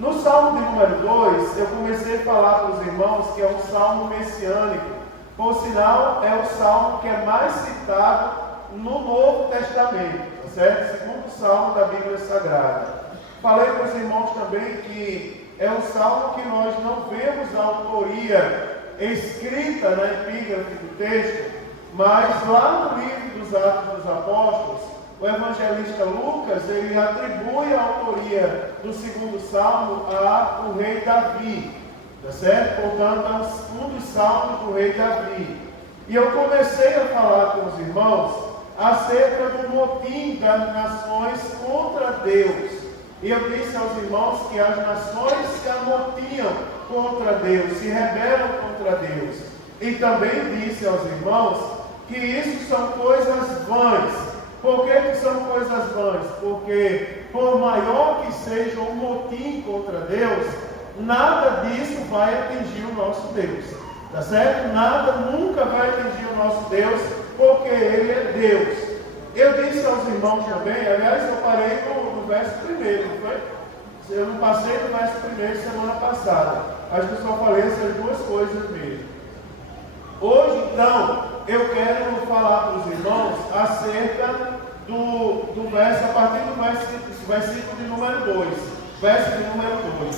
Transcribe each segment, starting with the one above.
No Salmo de número 2, eu comecei a falar para os irmãos que é um salmo messiânico. Por sinal, é o salmo que é mais citado no Novo Testamento, tá certo? Segundo salmo da Bíblia Sagrada. Falei para os irmãos também que é um salmo que nós não vemos a autoria escrita na epígrafe do texto, mas lá no livro dos Atos dos Apóstolos, o evangelista Lucas, ele atribui a autoria do segundo salmo ao rei Davi, tá certo? Portanto, é um dos salmos do rei Davi. E eu comecei a falar com os irmãos acerca do motim das nações contra Deus. E eu disse aos irmãos que as nações se amotinham contra Deus, se rebelam contra Deus. E também disse aos irmãos que isso são coisas vãs. Por que são coisas vãs? Porque por maior que seja o motim contra Deus, nada disso vai atingir o nosso Deus. Tá certo? Nada nunca vai atingir o nosso Deus, porque Ele é Deus. Eu disse aos irmãos também, aliás, eu parei no verso 1, não foi? Eu não passei no verso 1 semana passada. Acho que eu só falei essas duas coisas mesmo. Hoje, então, eu quero falar para os irmãos acerca do verso, a partir do versículo de número 2. Verso de número 2.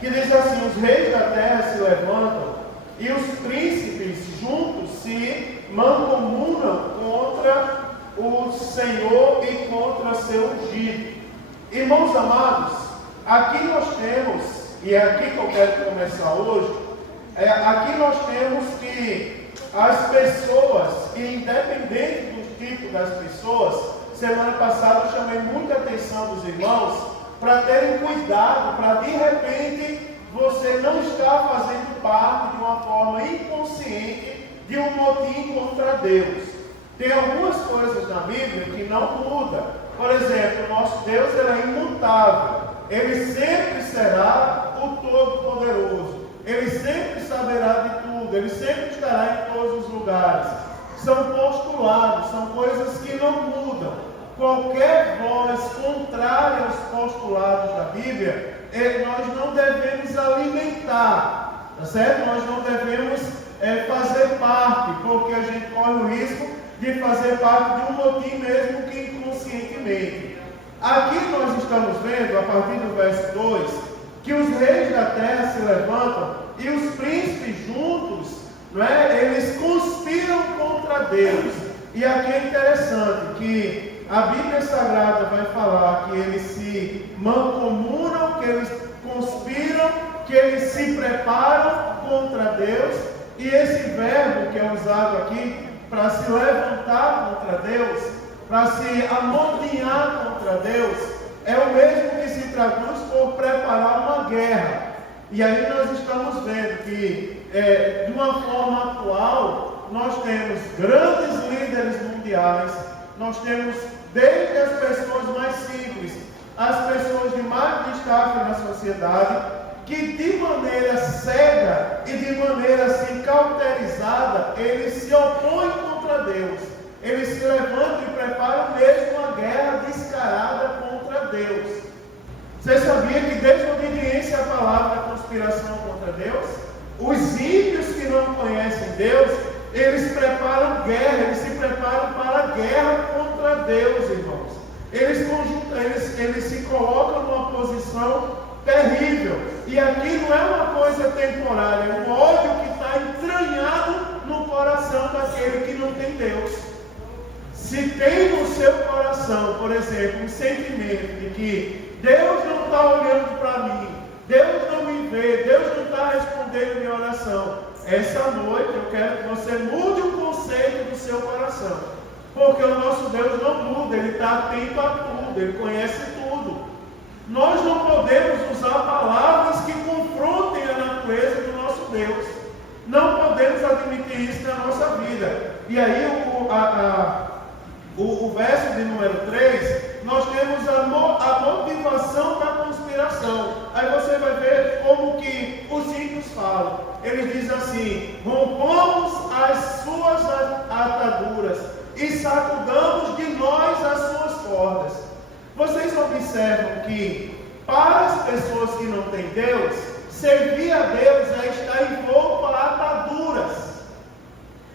Que diz assim: os reis da terra se levantam e os príncipes juntos se mancomunam contra o Senhor e contra seu ungido. Irmãos amados, aqui nós temos, e é aqui que eu quero começar hoje, aqui nós temos que as pessoas, e independente do tipo das pessoas, semana passada eu chamei muita atenção dos irmãos para terem cuidado, para de repente você não estar fazendo parte de uma forma inconsciente de um motim contra Deus. Tem algumas coisas na Bíblia que não mudam. Por exemplo, o nosso Deus ele é imutável. Ele sempre será o Todo-Poderoso. Ele sempre saberá de tudo. Ele sempre estará em todos os lugares. São postulados, são coisas que não mudam. Qualquer voz contrária aos postulados da Bíblia, nós não devemos alimentar. Tá certo? Nós não devemos fazer parte, porque a gente corre o risco de fazer parte de um motim mesmo que inconscientemente. Aqui nós estamos vendo, a partir do verso 2, que os reis da terra se levantam e os príncipes juntos, eles conspiram contra Deus. E aqui é interessante que a Bíblia Sagrada vai falar que eles se mancomunam, que eles conspiram, que eles se preparam contra Deus. E esse verbo que é usado aqui para se levantar contra Deus, para se amotinhar contra Deus, é o mesmo que se traduz por preparar uma guerra. E aí nós estamos vendo que, de uma forma atual, nós temos grandes líderes mundiais, nós temos desde as pessoas mais simples, as pessoas de mais destaque na sociedade, que de maneira cega e de maneira assim cauterizada, eles se opõem contra Deus. Eles se levantam e preparam mesmo uma guerra descarada contra Deus. Você sabia que desobediência à palavra é conspiração contra Deus? Os ímpios que não conhecem Deus, eles preparam guerra, eles se preparam para a guerra contra Deus, irmãos. Eles se colocam numa posição terrível. E aqui não é uma coisa temporária, é um ódio que está entranhado no coração daquele que não tem Deus. Se tem no seu coração, por exemplo, um sentimento de que Deus não está olhando para mim, Deus não me vê, Deus não está respondendo minha oração, essa noite eu quero que você mude o conceito do seu coração. Porque o nosso Deus não muda, Ele está atento a tudo, Ele conhece tudo. Nós não podemos usar palavras que confrontem a natureza do nosso Deus. Não podemos admitir isso na nossa vida. E aí o verso de número 3, nós temos a motivação da conspiração. Aí você vai ver como que os ímpios falam. Eles dizem assim: rompamos as suas ataduras e sacudamos de nós as suas cordas. Vocês observam que Para as pessoas que não têm Deus, servir a Deus é estar envolto a ataduras.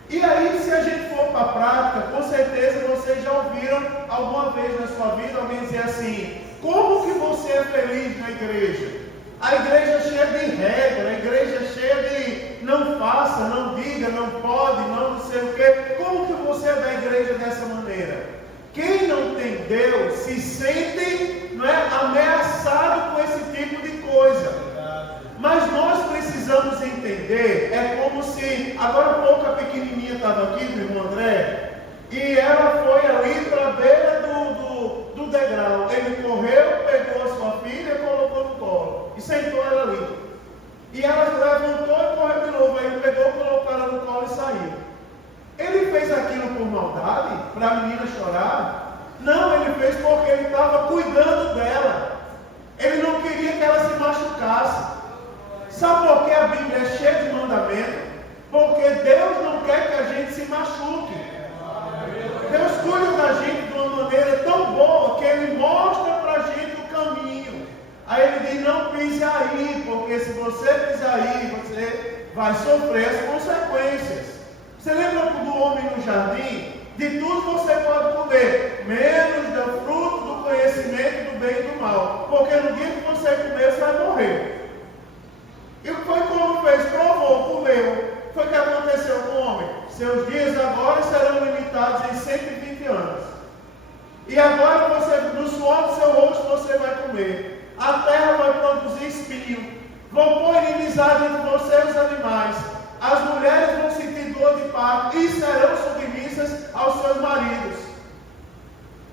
E aí, se a gente for para a prática, com certeza vocês já ouviram alguma vez na sua vida alguém dizer assim: como que você é feliz na igreja? A igreja é cheia de regra, a igreja é cheia de não faça, não diga, não pode, não sei o quê. Como que você é da igreja dessa maneira? Quem não tem Deus se sente, não é, ameaçado com esse tipo de coisa. Mas nós precisamos entender, é como se, agora há pouco a pequenininha estava aqui, do irmão André, e ela foi ali para a beira do degrau. Ele correu, pegou a sua filha e colocou no colo, e sentou ela ali. E ela levantou e correu de novo, aí ele pegou, colocou ela no colo e saiu. Ele fez aquilo por maldade, para a menina chorar? Não, ele fez porque ele estava cuidando dela. Ele não queria que ela se machucasse. Sabe por que a Bíblia é cheia de mandamentos? Porque Deus não quer que a gente se machuque. Deus cuida da gente de uma maneira tão boa que Ele mostra para a gente o caminho. Aí Ele diz: não pise aí, porque se você pisar aí, você vai sofrer as consequências. Você lembra do homem no jardim? De tudo você pode comer, menos do fruto do conhecimento do bem e do mal. Porque no dia que você comer, você vai morrer. E foi como fez, provou, comeu. Foi o que aconteceu com o homem. Seus dias agora serão limitados em 120 anos. E agora você, no suor do seu rosto você vai comer. A terra vai produzir espinho. Vão pôr inimizade entre você e os animais. As mulheres vão sentir dor de parto e serão submissas aos seus maridos.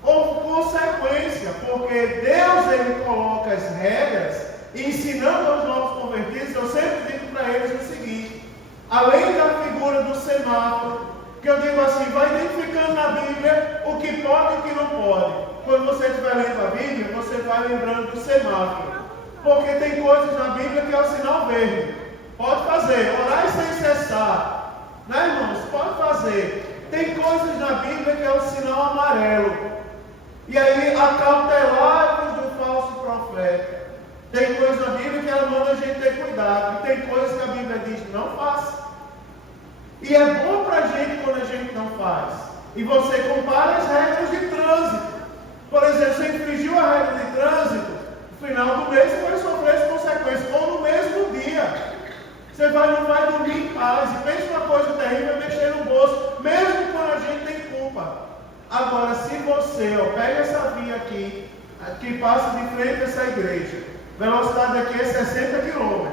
Houve consequência, porque Deus ele coloca as regras. Ensinando aos novos convertidos, eu sempre digo para eles o seguinte: além da figura do semáforo, que eu digo assim, vai identificando na Bíblia o que pode e o que não pode. Quando você estiver lendo a Bíblia, você vai lembrando do semáforo. Porque tem coisas na Bíblia que é o sinal verde. Pode fazer, orar sem cessar. Né, irmãos? Pode fazer. Tem coisas na Bíblia que é o sinal amarelo. E aí, acautelai-vos do falso profeta. Tem coisas na Bíblia que ela manda a gente ter cuidado. E tem coisas que a Bíblia diz: não faça. E é bom para a gente quando a gente não faz. E você compara as regras de trânsito. Por exemplo, você infringiu a regra de trânsito, no final do mês você vai sofrer as consequências. Ou no mesmo dia. Você não vai dormir em paz. E pensa uma coisa terrível, é mexer no bolso. Mesmo quando a gente tem culpa. Agora, se você pega essa via aqui, que passa de frente a essa igreja, velocidade aqui é 60 km.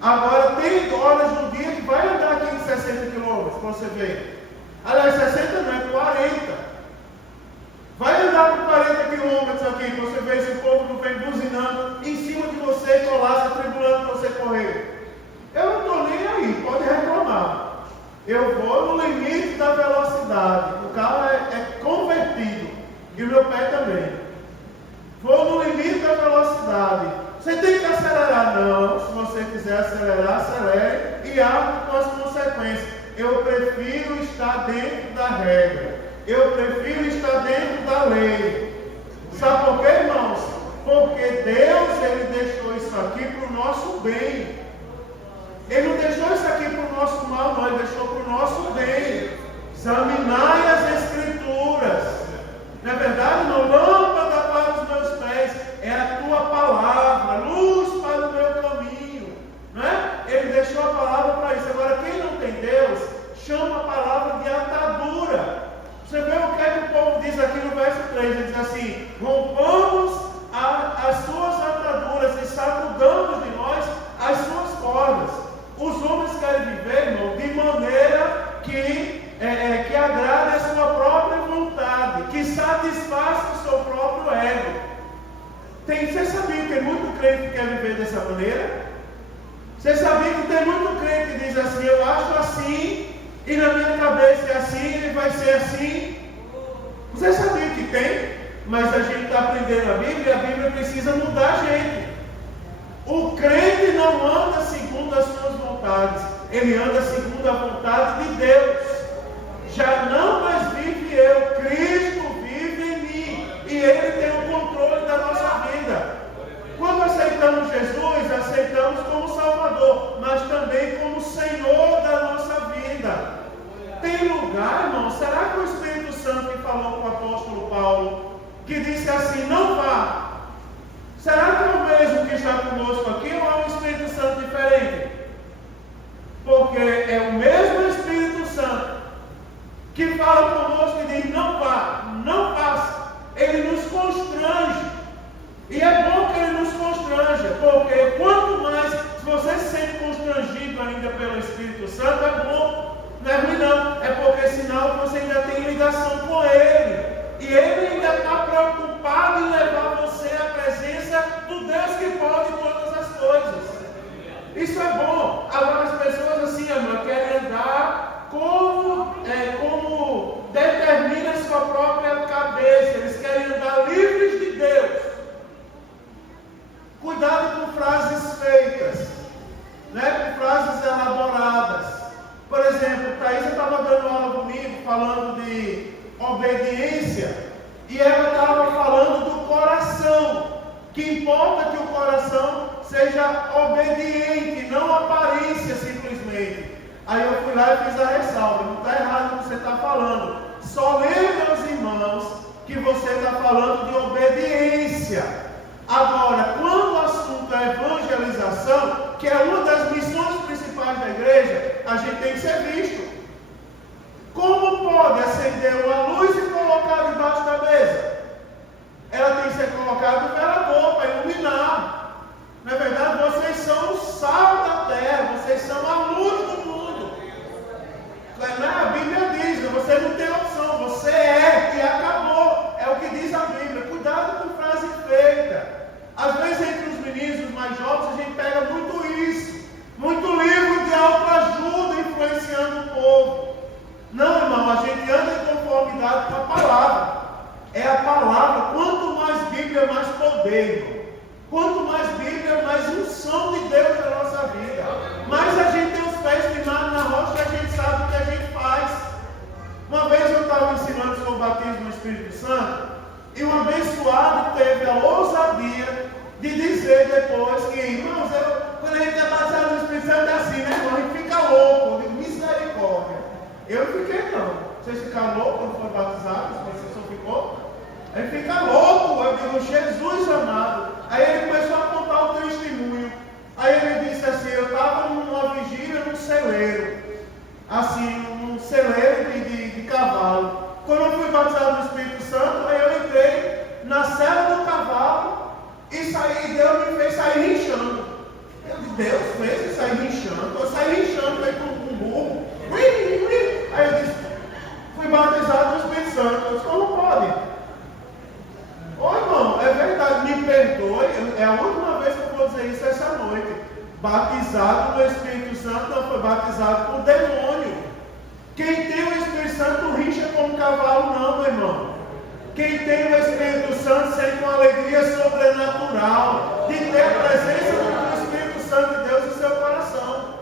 Agora tem horas no dia que vai andar aqui em 60 km, para você ver. Aliás, 60 não, é 40. Vai andar com 40 km aqui, para você ver se o povo não vem buzinando em cima de você, colado, atribulando para você correr. Eu não estou nem aí, pode reclamar. Eu vou no limite da velocidade. O carro é convertido. E o meu pé também. Vou no limite da velocidade. Você tem que acelerar? Não. Se você quiser acelerar, acelere e arque com as consequências. Eu prefiro estar dentro da regra. Eu prefiro estar dentro da lei. Sabe por quê, irmãos? Porque Deus, Ele deixou isso aqui para o nosso bem. Ele não deixou isso aqui para o nosso mal, não. Ele deixou para o nosso bem. Examinai as Escrituras. Não é verdade? Não, lâmpada para os meus pés é a tua palavra, luz para o meu caminho. Não é? Ele deixou a palavra para isso. Agora, quem não tem Deus, chama a palavra de atadura. Você vê o que é que o povo diz aqui no verso 3. Ele diz assim: rompamos as suas ataduras e sacudamos de nós as suas cordas. Os homens querem viver, irmão, de maneira que agrade a sua própria vontade, que satisfaça o seu próprio ego. Você sabia que tem muito crente que quer viver dessa maneira? Você sabia que tem muito crente que diz assim: eu acho assim, e na minha cabeça é assim, e vai ser assim? Você sabia que tem? Mas a gente está aprendendo a Bíblia, e a Bíblia precisa mudar a gente. O crente não anda segundo as suas vontades, ele anda segundo a vontade de Deus. Já não mais vive eu, Cristo vive em mim, e Ele tem o controle da nossa vida. Bíblia pelo Espírito Santo é bom, não é ruim não, é porque sinal que você ainda tem ligação com Ele, e Ele ainda está preocupado em levar você à presença do Deus que pode todas as coisas. Isso é bom. Agora as pessoas assim, amor, querem andar como determina a sua própria cabeça, eles querem andar livres de Deus. Cuidado com frases feitas, né? Com frases elaboradas. Por exemplo, Thaisa estava dando aula comigo, falando de obediência, e ela estava falando do coração, que importa que o coração seja obediente, não aparência simplesmente. Aí eu fui lá e fiz a ressalva, não está errado o que você está falando, só lembre aos irmãos que você está falando de obediência. Agora, quando o assunto é evangelização, que é uma das missões principais da igreja, a gente tem que ser visto. Como pode acender uma luz e colocar debaixo da mesa? Ela tem que ser colocada no velador para iluminar. Na verdade, vocês são o sal da terra, vocês são a luz do mundo. A Bíblia diz, você não tem opção, você é e acabou. É o que diz a Bíblia. Cuidado com frase feita. Às vezes entre os meninos, os mais jovens, a gente pega muito isso. Muito livro de autoajuda influenciando o povo. Não, irmão, a gente anda em conformidade com a palavra. É a palavra. Quanto mais Bíblia, mais poder, irmão. Quanto mais Bíblia, mais unção de Deus na nossa vida. Mais a gente tem os pés firmados na rocha e a gente sabe o que a gente faz. Uma vez eu estava ensinando sobre o batismo no Espírito Santo, e um abençoado teve a ousadia de dizer depois que, irmãos, quando a gente é batizado no Espírito Santo é assim, né, irmão? A gente fica louco. Eu digo, misericórdia. Eu não fiquei não. Vocês ficaram loucos quando foram batizados? Você só ficou? Ele fica louco. Eu digo, Jesus amado. Aí ele começou a contar o testemunho. Aí ele disse assim, eu estava numa vigília num celeiro. Assim, num celeiro de cavalo. Quando eu fui batizado no Espírito Santo, aí eu entrei na cela do cavalo e saí, Deus me fez sair rinchando. Deus fez eu sair rinchando. Eu saí rinchando, veio com um burro. Aí eu disse, fui batizado no Espírito Santo. Eu disse, como pode? Ô irmão, é verdade, me perdoe, é a última vez que eu vou dizer isso essa noite. Batizado no Espírito Santo não foi batizado por demônio. Quem tem o Espírito Santo rincha como cavalo, não, meu irmão. Quem tem o Espírito Santo sente uma alegria sobrenatural de ter a presença do Espírito Santo de Deus em seu coração.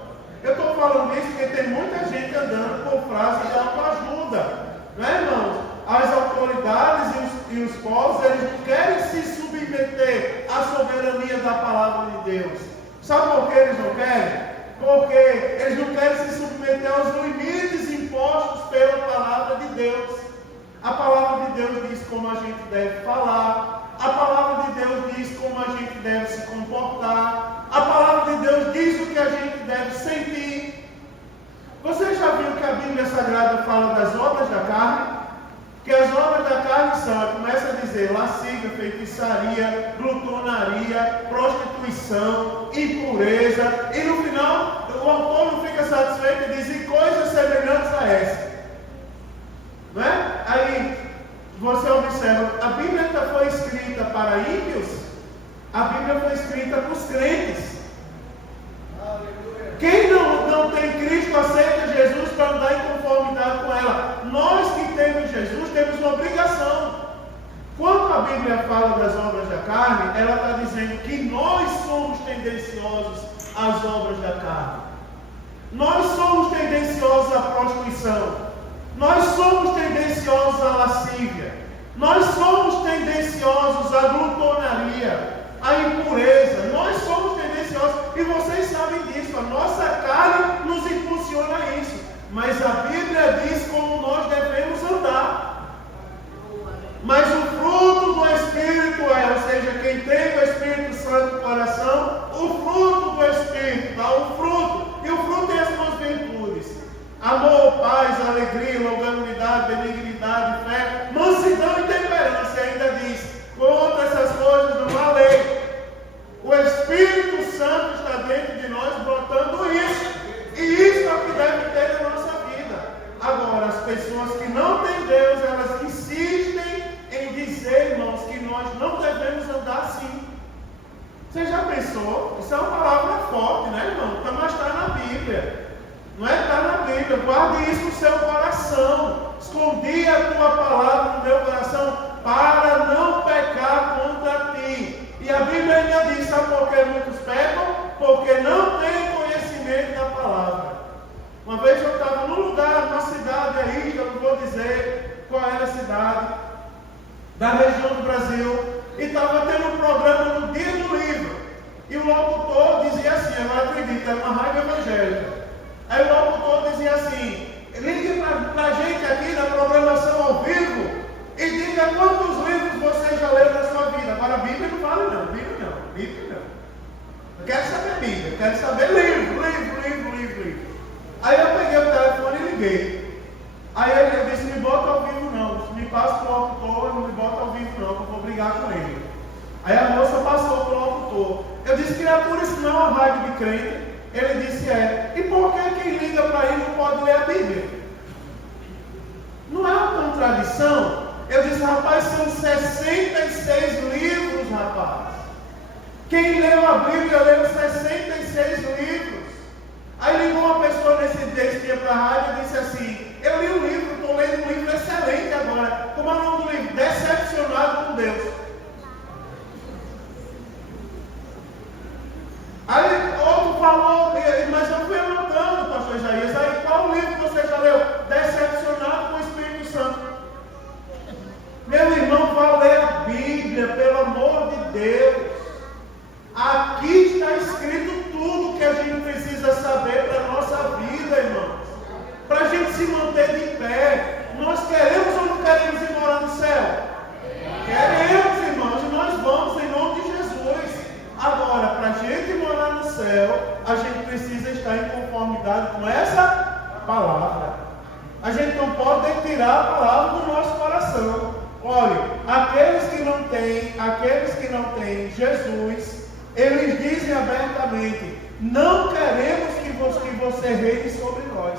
Eu estou falando isso porque tem muita gente andando com frases de autoajuda, não é, irmãos? As autoridades e os povos, eles não querem se submeter à soberania da palavra de Deus. Sabe por que eles não querem? Porque eles não querem se submeter aos limites impostos pela palavra de Deus. A palavra de Deus diz como a gente deve falar. A palavra de Deus diz como a gente deve se comportar. A palavra de Deus diz o que a gente deve sentir. Você já viu que a Bíblia Sagrada fala das obras da carne? Que as obras da carne são, começa a dizer, lascívia, feitiçaria, glutonaria, prostituição, impureza, e no final o autor não fica satisfeito e diz, e coisas semelhantes a essa. Não é? Aí você observa, a Bíblia foi escrita para ímpios, a Bíblia foi escrita para os crentes. Quem não tem Cristo aceita Jesus para andar em conformidade com ela. Nós que temos Jesus temos uma obrigação. Quando a Bíblia fala das obras da carne, ela está dizendo que nós somos tendenciosos às obras da carne. Nós somos tendenciosos à prostituição. Nós somos tendenciosos à lascívia. Nós somos tendenciosos à glutonaria, à impureza. Nós somos tendenciosos. E vocês sabem disso. A nossa carne nos impulsiona a isso. Mas a Bíblia diz como nós devemos andar. Mas o fruto do Espírito ou seja, quem tem o Espírito Santo no coração, o fruto do Espírito, dá o fruto. E o fruto tem as suas virtudes. Amor, paz, alegria, longanimidade, benignidade, fé, mansidão e temperança. E ainda diz, contra essas coisas não há lei. O Espírito Santo está dentro de nós, brotando isso. E qual era a cidade, da região do Brasil, e estava tendo um programa no Dia do Livro. E o locutor dizia assim, eu não acredito, era uma rádio evangélica. Aí o locutor dizia assim, ligue para a gente aqui na programação ao vivo e diga quantos livros você já leu na sua vida. Agora a Bíblia não vale não, Bíblia não. Eu quero saber Bíblia, eu quero saber livro. Aí eu peguei o telefone e liguei. Aí ele disse, me bota ao vivo não, me passa para o locutor, não me bota ao vivo não, que eu vou brigar com ele. Aí a moça passou para o locutor. Eu disse, criatura, isso não é uma rádio de crente. Ele disse, é. E por que quem liga para ele não pode ler a Bíblia? Não é uma contradição? Eu disse, rapaz, são 66 livros, rapaz. Quem leu a Bíblia leu 66 livros. Aí ligou uma pessoa desse dia para a rádio e disse assim, eu li o livro, estou lendo um livro excelente agora. Como é o nome do livro? Decepcionado com Deus. Aí outro falou, mas eu fui anotando, pastor Isaías, aí qual livro você já leu? Decepcionado com o Espírito Santo. Meu irmão, vá ler a Bíblia, pelo amor de Deus. Aqui está escrito tudo que a gente precisa saber para a nossa vida, irmãos. Para a gente se manter de pé. Nós queremos ou não queremos ir morar no céu? Queremos, irmãos, e nós vamos em nome de Jesus. Agora, para a gente morar no céu, a gente precisa estar em conformidade com essa palavra. A gente não pode tirar a palavra do nosso coração. Olha, aqueles que não têm Jesus, eles dizem abertamente, não queremos que você reine sobre nós.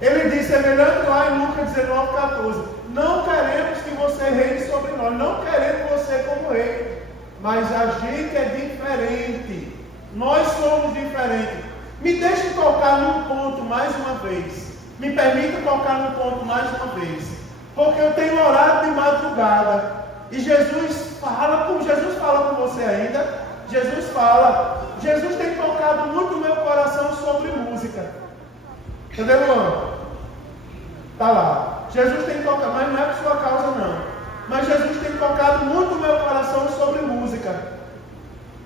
Ele diz, semelhante lá em Lucas 19:14, não queremos que você reine sobre nós, não queremos você como rei. Mas a gente é diferente. Nós somos diferentes. Me deixe tocar num ponto mais uma vez. Me permita tocar num ponto mais uma vez. Porque eu tenho orado de madrugada. E Jesus fala com você ainda. Jesus tem tocado muito no meu coração sobre música. Entendeu, irmão? Tá lá. Jesus tem tocado, mas não é por sua causa não. Mas Jesus tem tocado muito no meu coração sobre música.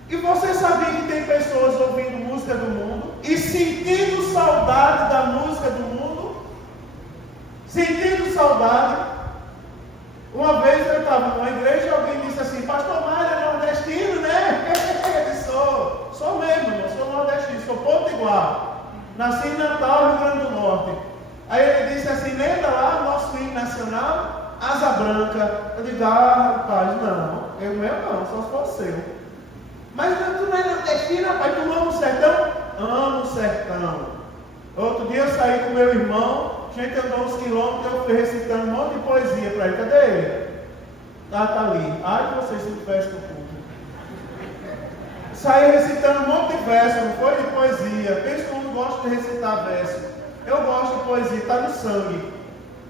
E você sabia que tem pessoas ouvindo música do mundo e sentindo saudade da música do mundo? Sentindo saudade. Uma vez eu estava numa igreja e alguém disse assim, pastor Mário é nordestino, né? Eu disse, sou mesmo, não sou nordestino, sou potiguar. Nasci em Natal, Rio Grande do Norte. Aí ele disse assim, lembra lá o nosso hino nacional? Asa branca. Eu digo, rapaz, não, eu mesmo não, só se fosse seu. Mas tu não é nordestino, rapaz, tu ama o sertão? Amo o sertão. Outro dia eu saí com meu irmão, a gente andou uns quilômetros, eu fui recitando um monte de poesia para ele. Cadê ele? Tá ali. Ai, que vocês se festam tudo. Saí recitando um monte de verso, não foi de poesia. Penso que eu não gosto de recitar verso. Eu gosto de poesia, está no sangue.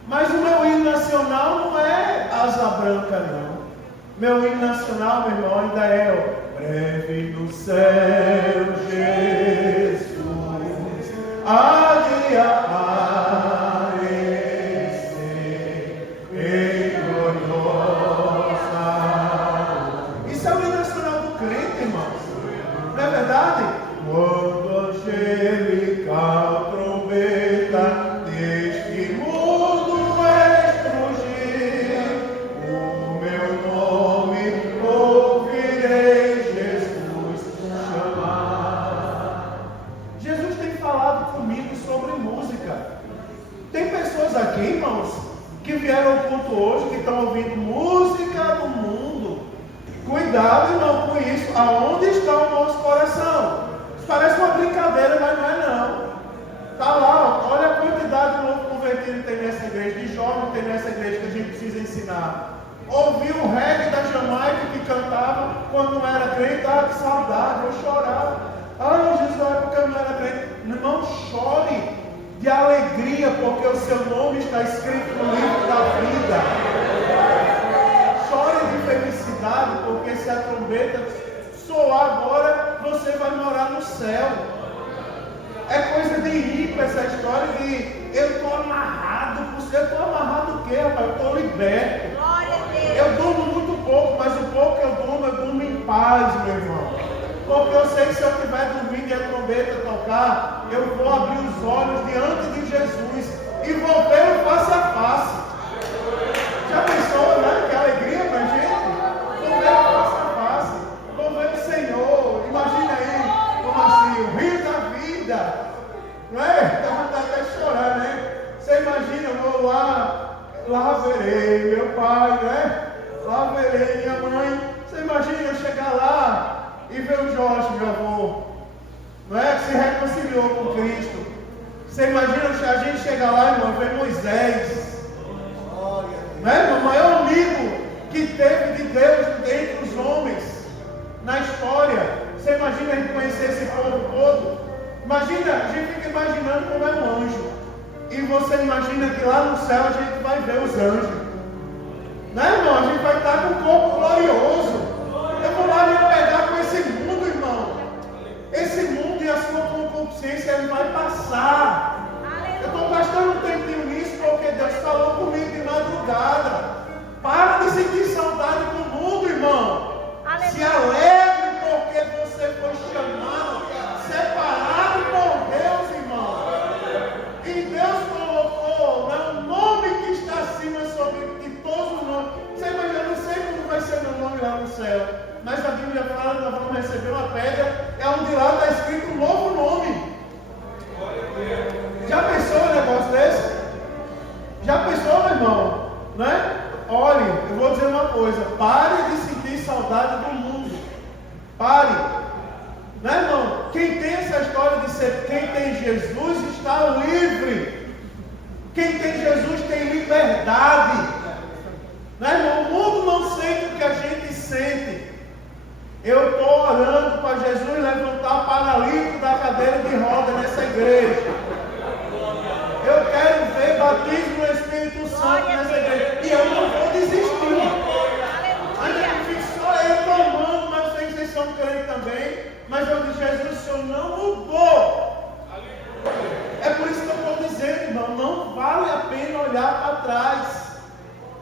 Mas o meu hino nacional não é asa branca, não. Meu hino nacional, meu irmão, ainda é o breve no céu, Jesus, há de aparecer em gloriosa. Isso é o hino nacional do crente, irmãos. Não é verdade? Quando angelical trombeta deste mundo estrugir, o meu nome ouvirei Jesus chamar. Jesus tem falado comigo sobre música. Tem pessoas aqui, irmãos, que vieram ao culto hoje, que estão ouvindo música do mundo. Cuidado, irmão, com isso. Aonde está o nosso coração? Parece uma brincadeira, mas não é não. Está lá, olha a quantidade de novo convertido que tem nessa igreja, de jovem que tem nessa igreja que a gente precisa ensinar. Ouvi o reggae da Jamaica que cantava quando não era crente, que saudade, eu chorava. Jesus, na época eu não era crente. Não chore de alegria, porque o seu nome está escrito no livro da vida. Chore de felicidade, porque se a trombeta soar agora, você vai morar no céu. É coisa de rico essa história de eu estou amarrado. Eu estou amarrado o quê, rapaz? eu estou liberto. Glória a Deus. Eu durmo muito pouco, mas o pouco que eu durmo em paz, meu irmão. Porque eu sei que se eu estiver dormindo e a trombeta tocar, eu vou abrir os olhos diante de Jesus e vou vê-lo face a face. Já pensou, né? Que alegria pra gente? Vou vê-lo face a face. Vou ver o Senhor. Imagina aí, como assim, o rio da vida. Não é? Dá vontade até de chorar, né? Você imagina, eu vou lá verei meu pai, né? Lá verei minha mãe. Você imagina eu chegar lá e ver o Jorge, meu avô, não é? Que se reconciliou com Cristo. Você imagina a gente chegar lá, irmão, ver Moisés, não é? O maior amigo que teve de Deus dentre os homens na história. Você imagina a gente conhecer esse povo todo? Imagina, a gente fica imaginando como é um anjo. E você imagina que lá no céu a gente vai ver os anjos. Né, irmão? A gente vai estar com o corpo glorioso. Eu vou lá me pegar com esse mundo, irmão. Esse mundo e a sua concupiscência, ele vai passar. Eu estou gastando um tempinho nisso porque Deus falou comigo de madrugada. Para de sentir saudade do mundo, irmão. Se alegre porque você foi chamado, separado por Deus, irmão. E Deus colocou, né, um nome que está acima de todos os nomes. Você imagina, eu não sei como vai ser meu nome lá no céu, mas a Bíblia fala que nós vamos receber uma pedra, é onde lá está escrito um novo nome. Já pensou um negócio desse? Já pensou, meu irmão? Né? Olha, eu vou dizer uma coisa, pare de sentir saudade do mundo. Pare. Né, irmão? Quem tem essa história de ser, quem tem Jesus está livre. Quem tem Jesus tem liberdade. Né, irmão? O mundo não sente o que a gente sente. Eu estou orando para Jesus levantar o paralítico da cadeira de roda nessa igreja. Eu quero ver batismo no Espírito Santo nessa igreja. E eu não vou desistir. Ainda que fique só eu tomando, mas vocês são crentes também. Mas eu disse, Jesus, o Senhor não mudou. É por isso que eu estou dizendo, irmão, não vale a pena olhar para trás.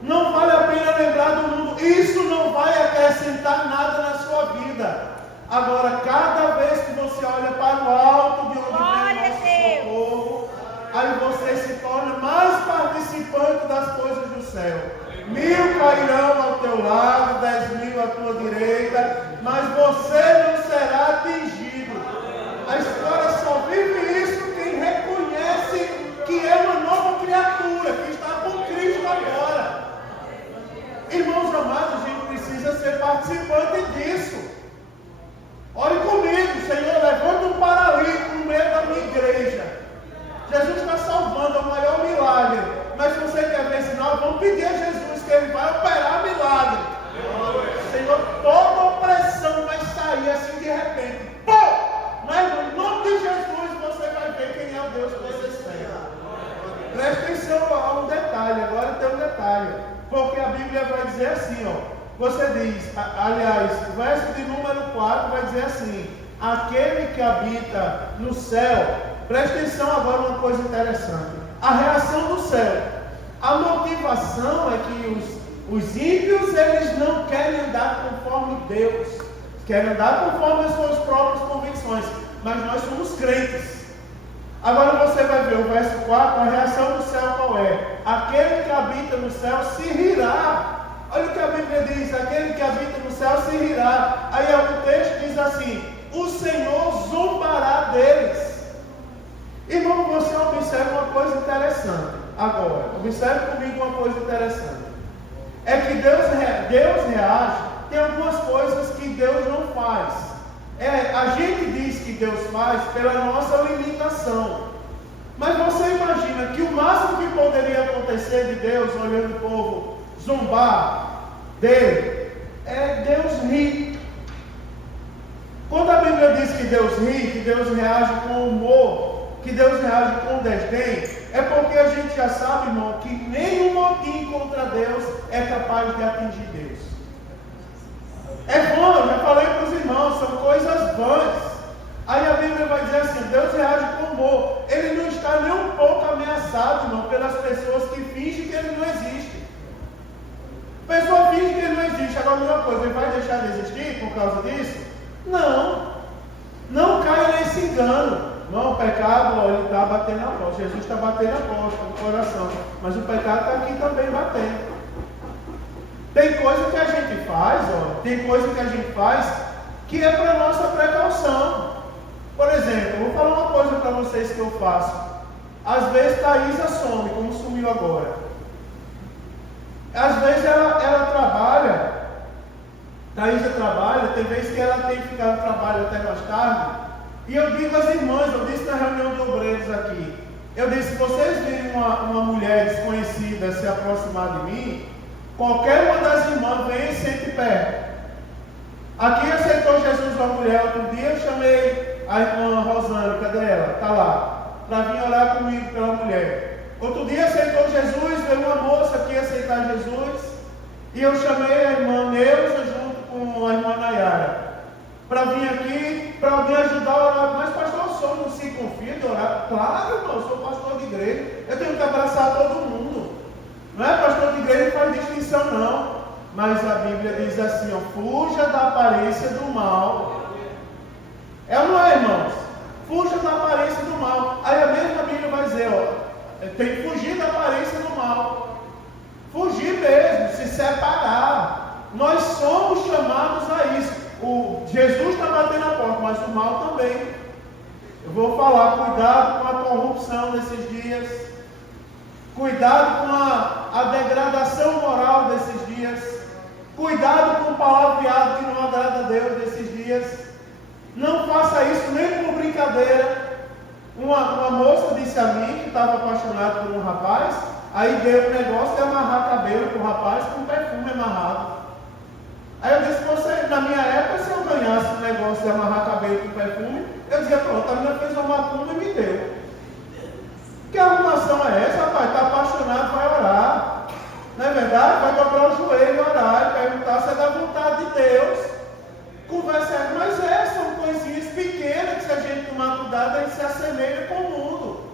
Não vale a pena lembrar do mundo. Isso não vai acrescentar nada na sua vida. Agora, cada vez que você olha para o alto de onde vem o nosso socorro, aí você se torna mais participante das coisas do céu. 1000 cairão ao teu lado, 10.000 à tua direita, mas você não será atingido. A história só vive isso quem reconhece que é uma nova criatura, que está com Cristo agora. Irmãos amados, a gente precisa ser participante disso. Ore comigo, Senhor, levanta um paralítico no meio da minha igreja. Jesus está salvando, é o maior milagre. Mas se você quer ver sinal, vamos pedir a Jesus que Ele vai operar milagre. Senhor, toda opressão vai sair assim de repente. Pô! Mas no nome de Jesus você vai ver quem é o Deus que você serve. Preste atenção a um detalhe, agora tem um detalhe. Porque a Bíblia vai dizer assim, ó. Você diz, aliás, o verso de número 4 vai dizer assim: aquele que habita no céu. Preste atenção agora uma coisa interessante. A reação do céu. A motivação é que os ímpios, eles não querem andar conforme Deus. Querem andar conforme as suas próprias convicções. Mas nós somos crentes. Agora você vai ver o verso 4, a reação do céu qual é? Aquele que habita no céu se rirá. Olha o que a Bíblia diz, aquele que habita no céu se rirá. Aí o texto diz assim: o Senhor zombará deles. Irmão, você observa uma coisa interessante. Agora, observe comigo uma coisa interessante. É que Deus reage, tem algumas coisas que Deus não faz. A gente diz que Deus faz pela nossa limitação. Mas você imagina que o máximo que poderia acontecer de Deus, olhando o povo zombar dele, é Deus rir. Quando a Bíblia diz que Deus ri, que Deus reage com humor, que Deus reage com desdém, é porque a gente já sabe, irmão, que nenhum motim contra Deus é capaz de atingir Deus. É bom, eu já falei para os irmãos, são coisas vãs. Aí a Bíblia vai dizer assim: Deus reage com humor. Ele não está nem um pouco ameaçado, irmão, pelas pessoas que fingem que Ele não existe. alguma coisa, ele vai deixar de existir por causa disso? Não. Não caia nesse engano. Não, o pecado, ó, ele está batendo a porta. Jesus está batendo a porta no coração. Mas o pecado está aqui também batendo. Tem coisa que a gente faz, ó, tem coisa que a gente faz que é para nossa precaução. Por exemplo, eu vou falar uma coisa para vocês que eu faço. Às vezes Thaisa some, como sumiu agora. Às vezes ela trabalha, Thaisa trabalha, tem vezes que ela tem que ficar no trabalho até mais tarde. E eu digo às irmãs, eu disse na reunião de obreiros aqui, eu disse, se vocês virem uma mulher desconhecida se aproximar de mim, qualquer uma das irmãs vem e sente perto. Aqui aceitou Jesus uma mulher, outro dia eu chamei a irmã Rosane, cadê ela? Está lá, para vir orar comigo pela mulher. Outro dia aceitou Jesus, veio uma moça aqui aceitar Jesus, e eu chamei a irmã Neuza junto com a irmã Nayara, para vir aqui, para alguém ajudar a orar. Mas pastor, o senhor não se confia de orar? Claro, irmão, eu sou pastor de igreja, eu tenho que abraçar todo mundo. Não é pastor de igreja que faz distinção, não. Mas a Bíblia diz assim, ó, fuja da aparência do mal. É ou não é, irmãos? Fuja da aparência do mal. Aí a mesma Bíblia vai dizer, ó, tem que fugir da aparência do mal. Fugir mesmo, se separar. Nós somos chamados a isso. Jesus está batendo a porta, mas o mal também. Eu vou falar, cuidado com a corrupção desses dias. Cuidado com a degradação moral desses dias. Cuidado com o palavreado que não agrada a Deus desses dias. Não faça isso nem por brincadeira. Uma moça disse a mim que estava apaixonada por um rapaz, aí deu o negócio de amarrar cabelo com o rapaz com perfume amarrado. Aí eu disse, na minha época, se eu ganhasse o negócio de amarrar cabelo com perfume, eu dizia, pronto, a menina fez uma macumba e me deu. Que arrumação é essa, rapaz? Está apaixonado, vai orar. Não é verdade? Vai dobrar o joelho e orar e perguntar se é da vontade de Deus. Conversar, mas são coisinhas pequenas que se a gente tomar cuidado, a gente se assemelha com o mundo.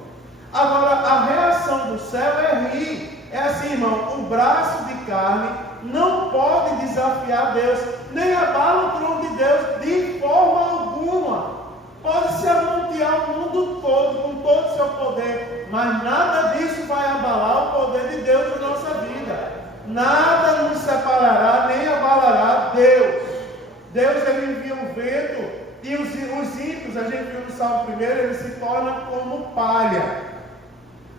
Agora, a reação do céu é rir. É assim, irmão, o braço de carne não pode desafiar Deus, nem abala o trono de Deus de forma alguma. Pode se amontoar o mundo todo, com todo o seu poder, mas nada disso vai abalar o poder de Deus na nossa vida. Nada nos separará, nem abalará Deus. Deus, ele envia o vento, e os ímpios, a gente viu no Salmo 1, eles se tornam como palha.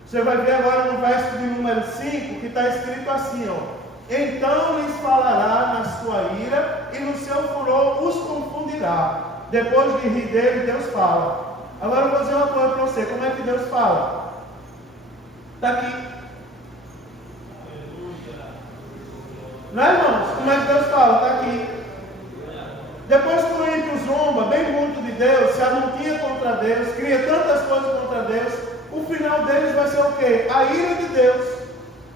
Você vai ver agora no verso de número 5, que está escrito assim, ó. Então lhes falará na sua ira, e no seu furor os confundirá. Depois de rir dele, Deus fala. Agora eu vou dizer uma coisa para você, como é que Deus fala? Está aqui. Não é, irmãos? Como é que Deus fala? Está aqui. Depois que o ímpio zomba bem muito de Deus, se amontoa contra Deus, cria tantas coisas contra Deus, o final deles vai ser o quê? A ira de Deus.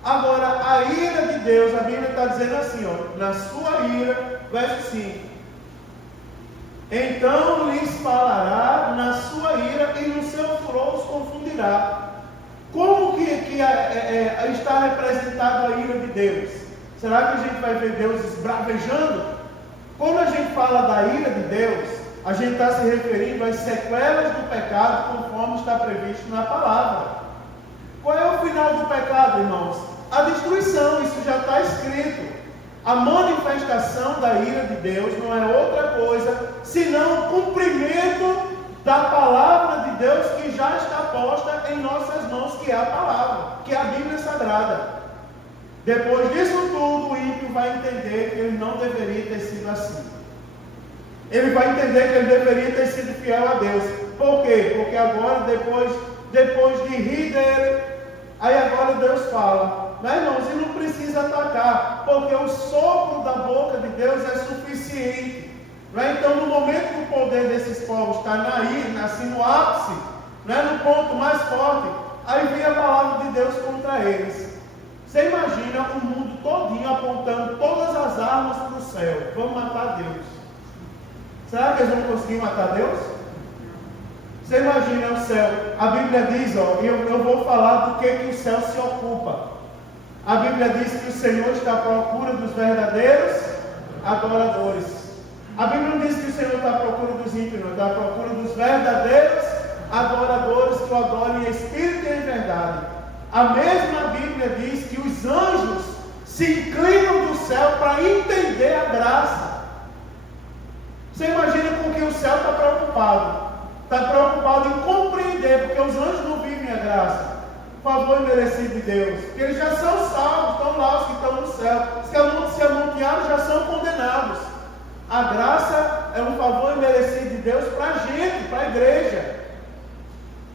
Agora, a ira de Deus, a Bíblia está dizendo assim, ó, na sua ira, verso 5. Então lhes falará na sua ira e no seu furor os confundirá. Como que está representada a ira de Deus? Será que a gente vai ver Deus esbravejando? Quando a gente fala da ira de Deus, a gente está se referindo às sequelas do pecado, conforme está previsto na palavra. Qual é o final do pecado, irmãos? A destruição, isso já está escrito. A manifestação da ira de Deus não é outra coisa, senão o cumprimento da palavra de Deus que já está posta em nossas mãos, que é a palavra, que é a Bíblia Sagrada. Depois disso tudo, o ímpio vai entender que ele não deveria ter sido assim. Ele vai entender que ele deveria ter sido fiel a Deus. Por quê? Porque agora, depois de rir dele, aí agora Deus fala, né, irmãos? E não precisa atacar, porque o sopro da boca de Deus é suficiente. Né? Então, no momento que o poder desses povos está assim no ápice, né, no ponto mais forte, aí vem a palavra de Deus contra eles. Você imagina o mundo todinho apontando todas as armas para o céu. Vamos matar Deus. Será que eles vão conseguir matar Deus? Você imagina o céu. A Bíblia diz, ó, eu vou falar do que o céu se ocupa. A Bíblia diz que o Senhor está à procura dos verdadeiros adoradores. A Bíblia não diz que o Senhor está à procura dos ímpios, não, está à procura dos verdadeiros adoradores que o adorem em espírito e em verdade. A mesma Bíblia diz que os anjos se inclinam do céu para entender a graça. Você imagina com que o céu está preocupado? Está preocupado em compreender, porque os anjos não vivem a graça, o favor imerecido de Deus, porque eles já são salvos, estão lá, os que estão no céu, os que se amontoaram já são condenados. A graça é um favor imerecido de Deus para a gente, para a igreja.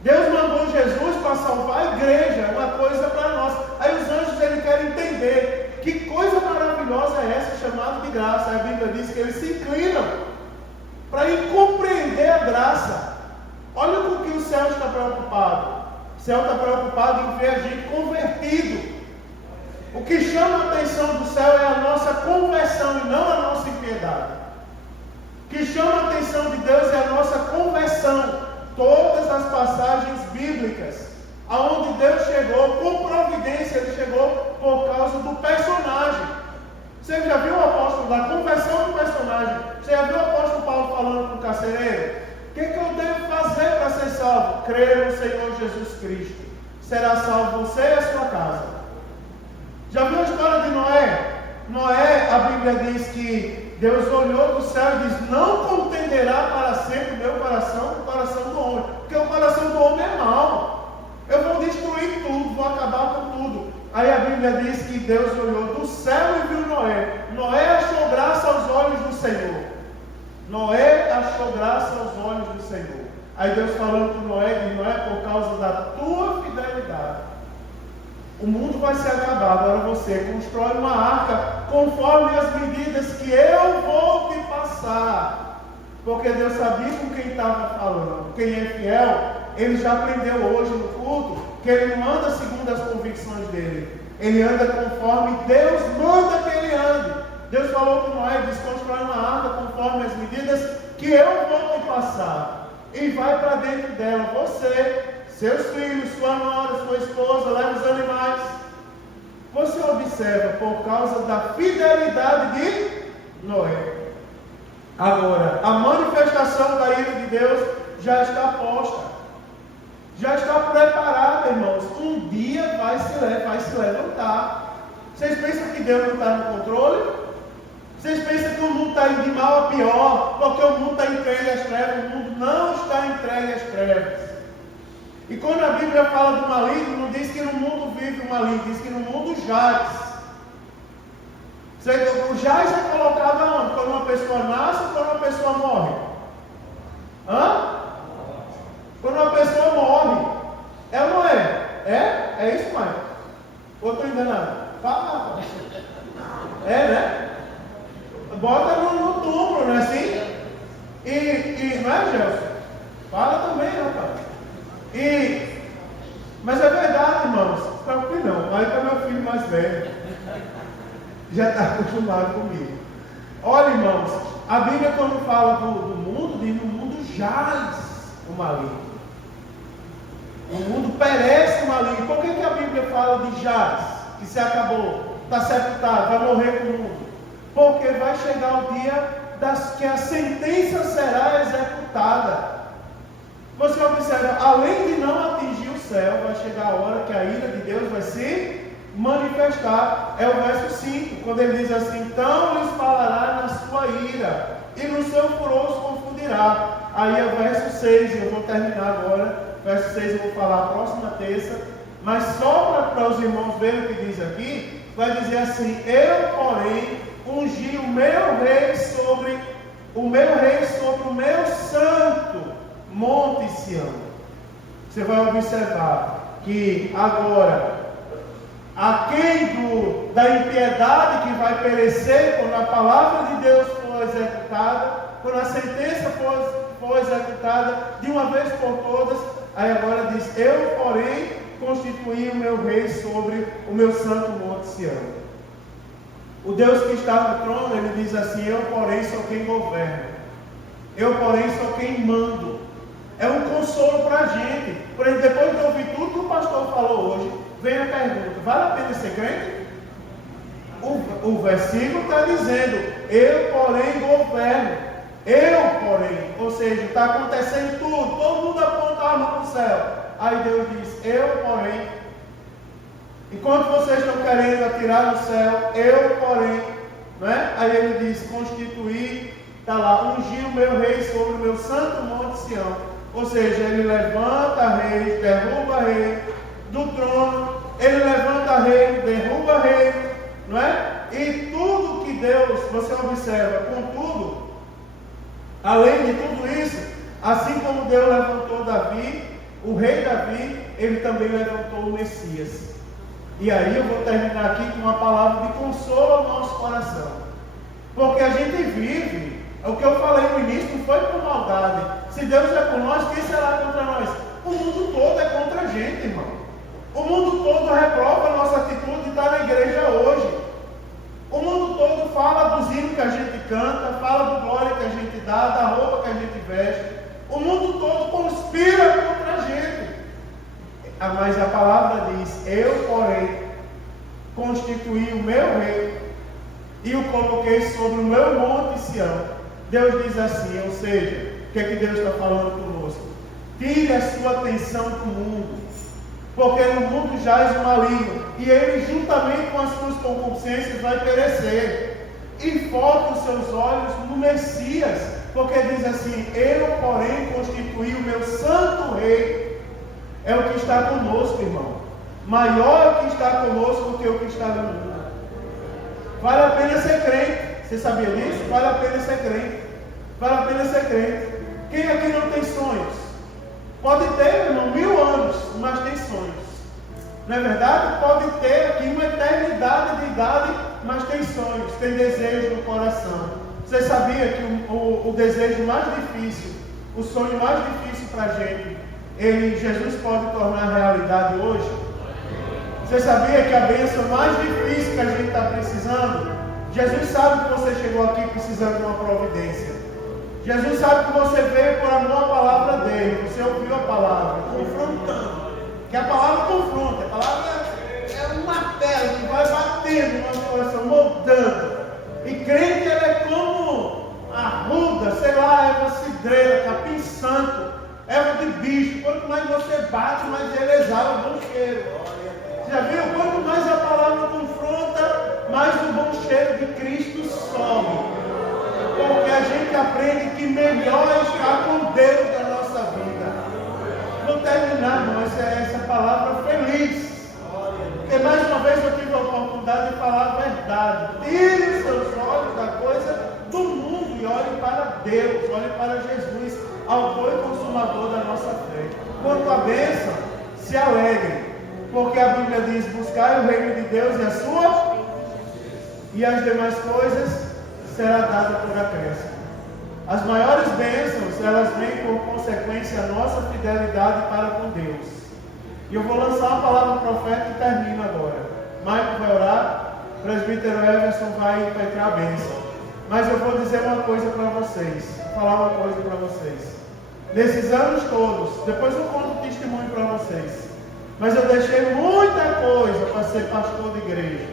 Deus mandou Jesus para salvar a igreja, uma coisa para nós. Aí os anjos eles querem entender que coisa maravilhosa é essa chamada de graça. A Bíblia diz que eles se inclinam para compreender a graça. Olha com o que o céu está preocupado. O céu está preocupado em ver a gente convertido. O que chama a atenção do céu é a nossa conversão e não a nossa impiedade. O que chama a atenção de Deus é a nossa conversão. Todas as passagens bíblicas, aonde Deus chegou com providência, Ele chegou por causa do personagem. Você já viu o apóstolo da conversão do personagem? Você já viu o apóstolo Paulo falando para o carcereiro? O que eu devo fazer para ser salvo? Crer no Senhor Jesus Cristo. Será salvo você e a sua casa. Já viu a história de Noé? Noé, a Bíblia diz que Deus olhou do céu e disse: não contenderá para sempre o meu coração com o coração do homem, porque o coração do homem é mau. Eu vou destruir tudo, vou acabar com tudo. Aí a Bíblia diz que Deus olhou do céu e viu Noé. Noé achou graça aos olhos do Senhor. Noé achou graça aos olhos do Senhor. Aí Deus falando para Noé, diz: Noé, por causa da tua fidelidade, o mundo vai se acabar. Agora você constrói uma arca conforme as medidas que eu vou te passar. Porque Deus sabia com quem estava falando. Quem é fiel, ele já aprendeu hoje no culto que ele não anda segundo as convicções dele. Ele anda conforme Deus manda que ele ande. Deus falou com Noé, diz: constrói uma arca conforme as medidas que eu vou te passar. E vai para dentro dela você, seus filhos, sua nora, sua esposa, leva os animais. Você observa por causa da fidelidade de Noé. Agora, a manifestação da ira de Deus já está posta. Já está preparada, irmãos. Um dia vai se levantar. Vocês pensam que Deus não está no controle? Vocês pensam que o mundo está indo de mal a pior, porque o mundo está entregue às trevas? O mundo não está entregue às trevas. E quando a Bíblia fala do maligno, não diz que no mundo vive o maligno, diz que no mundo jaz. O jaz é colocado aonde? Quando uma pessoa nasce ou quando uma pessoa morre? Quando uma pessoa morre. É ou não é? É isso, mãe? Ou estou enganado? Fala. É, né? Bota no túmulo, não é assim? E não é, Gelson? Fala também, rapaz. Mas é verdade, irmãos. Tranquilo não. Mas é meu filho mais velho. Já está acostumado comigo. Olha, irmãos, a Bíblia quando fala do mundo, diz: no mundo jaz o maligno. O mundo perece o maligno. Por que a Bíblia fala de jaz? Que se acabou, está sepultado, vai morrer com o mundo. Porque vai chegar o dia que a sentença será executada. Você observa, além de não atingir o céu, vai chegar a hora que a ira de Deus vai se manifestar. É o verso 5, quando ele diz assim: então lhes falará na sua ira, e no seu furor os confundirá. Aí é o verso 6, eu vou terminar agora. Verso 6 eu vou falar a próxima terça, mas só para os irmãos verem o que diz aqui, vai dizer assim: eu, porém, ungi o meu rei sobre o meu santo Monte Sião. Você vai observar que agora, aquém da impiedade que vai perecer quando a palavra de Deus for executada, quando a sentença for executada de uma vez por todas, aí agora diz: eu, porém, constituí o meu rei sobre o meu santo Monte Sião. O Deus que está no trono, ele diz assim: eu, porém, sou quem governa. Eu, porém, sou quem mando. É um consolo para a gente. Por exemplo, depois de ouvir tudo que o pastor falou hoje, vem a pergunta: vale a pena ser crente? O versículo está dizendo, eu porém governo, ou seja, está acontecendo tudo, todo mundo aponta a arma para o céu. Aí Deus diz, eu porém, enquanto vocês estão querendo atirar no céu, eu porém, né? Aí ele diz, constituir, está lá, ungir o meu rei sobre o meu santo monte Sião. Ou seja, ele levanta rei, derruba rei do trono, ele levanta rei, derruba rei, não é? E tudo que Deus, você observa, contudo, além de tudo isso, assim como Deus levantou Davi, o rei Davi, ele também levantou o Messias. E aí eu vou terminar aqui com uma palavra de consolo ao nosso coração. Porque a gente vive, o que eu falei no início não foi por maldade. Se Deus é por nós, quem será contra nós? O mundo todo é contra a gente, irmão. O mundo todo reprova a nossa atitude de estar na igreja hoje. O mundo todo fala dos hinos que a gente canta, fala do glória que a gente dá, da roupa que a gente veste. O mundo todo conspira contra a gente. Mas a palavra diz, eu porém constituí o meu rei e o coloquei sobre o meu monte Sião. Deus diz assim, ou seja, o que é que Deus está falando conosco? Tire a sua atenção do mundo, porque no mundo jaz o maligno, e ele juntamente com as suas concupiscências vai perecer. E foque os seus olhos no Messias, porque diz assim, eu porém constituí o meu santo rei. É o que está conosco, irmão. Maior é o que está conosco do que o que está no mundo. Vale a pena ser crente. Você sabia disso? Vale a pena ser crente. Vale a pena ser crente. Quem aqui não tem sonhos? Pode ter, irmão, 1000 anos, mas tem sonhos. Não é verdade? Pode ter aqui uma eternidade de idade, mas tem sonhos, tem desejo no coração. Você sabia que o desejo mais difícil, o sonho mais difícil para a gente, Jesus pode tornar realidade hoje? Você sabia que a bênção mais difícil que a gente está precisando, Jesus sabe que você chegou aqui precisando de uma providência. Jesus sabe que você veio por amor à palavra dele. Você ouviu a palavra, confrontando. Que a palavra confronta, a palavra é uma pedra que vai batendo no nosso coração, moldando. E crente, ela é como arruda, sei lá, erva cidreira, capim santo, erva de bicho. Quanto mais você bate, mais ele exala o bom cheiro. Já viu? Quanto mais a palavra confronta, mais o bom cheiro de Cristo sobe. Porque a gente aprende que melhor é estar com Deus na nossa vida. Vou terminar, irmão, essa palavra feliz. Porque mais uma vez eu tive a oportunidade de falar a verdade. Tire os seus olhos da coisa do mundo e olhe para Deus, olhe para Jesus, autor e consumador da nossa fé. Quanto à bênção, se alegre. Porque a Bíblia diz, buscai o reino de Deus e a sua, e as demais coisas será dada por acréscimo. As maiores bênçãos, elas vêm por consequência a nossa fidelidade para com Deus. E eu vou lançar uma palavra profética e termino agora. Michael vai orar, o presbítero Everson vai pegar a bênção. Mas eu vou dizer uma coisa para vocês, falar uma coisa para vocês. Nesses anos todos, depois eu conto o testemunho para vocês. Mas eu deixei muita coisa para ser pastor de igreja.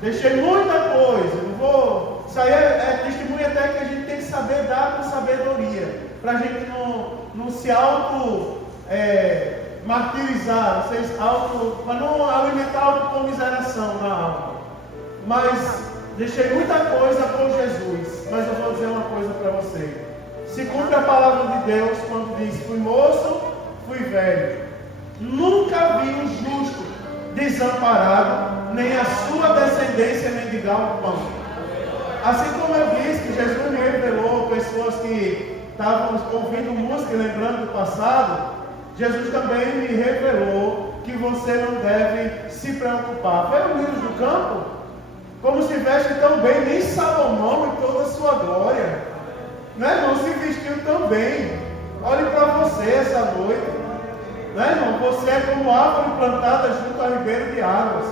Deixei muita coisa. Não vou. Isso aí é testemunho até que a gente tem que saber dar com sabedoria. Para a gente não se martirizar, para não alimentar autocomiseração na alma. Mas deixei muita coisa por Jesus. Mas eu vou dizer uma coisa para você. Se cumpre a palavra de Deus quando diz, fui moço, fui velho. Nunca vi um justo desamparado, nem a sua descendência mendigar o pão. Assim como eu disse que Jesus me revelou pessoas que estavam ouvindo música e lembrando do passado, Jesus também me revelou que você não deve se preocupar. Vê os lírios do campo? Como se veste tão bem, nem Salomão em toda a sua glória. Não é, irmão? Se vestiu tão bem. Olhe para você essa noite. Não é, irmão? Você é como árvore plantada junto ao ribeiro de águas.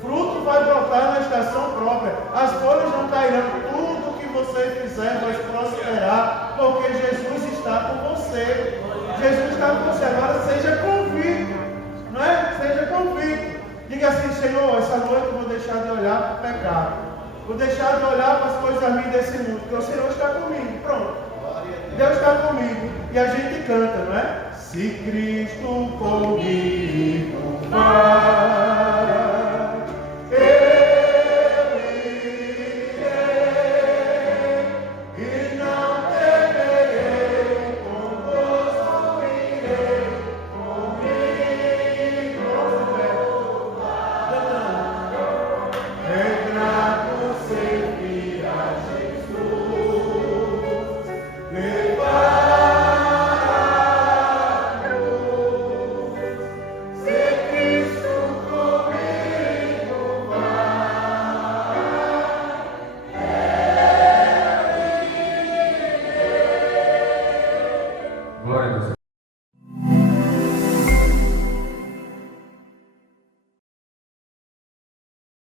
Fruto vai brotar na estação própria. As folhas não cairão. Tudo que você fizer vai prosperar, porque Jesus está com você. Jesus está com você. Agora seja convicto. Não é? Seja convicto. Diga assim: Senhor, essa noite eu vou deixar de olhar para o pecado. Vou deixar de olhar para as coisas ruins desse mundo, porque o Senhor está comigo. Pronto. Deus está comigo. E a gente canta, não é? Se Cristo comigo vai, eu irei e não temerei, convosco irei, comigo retrato servir a Jesus, levar Glória a Deus.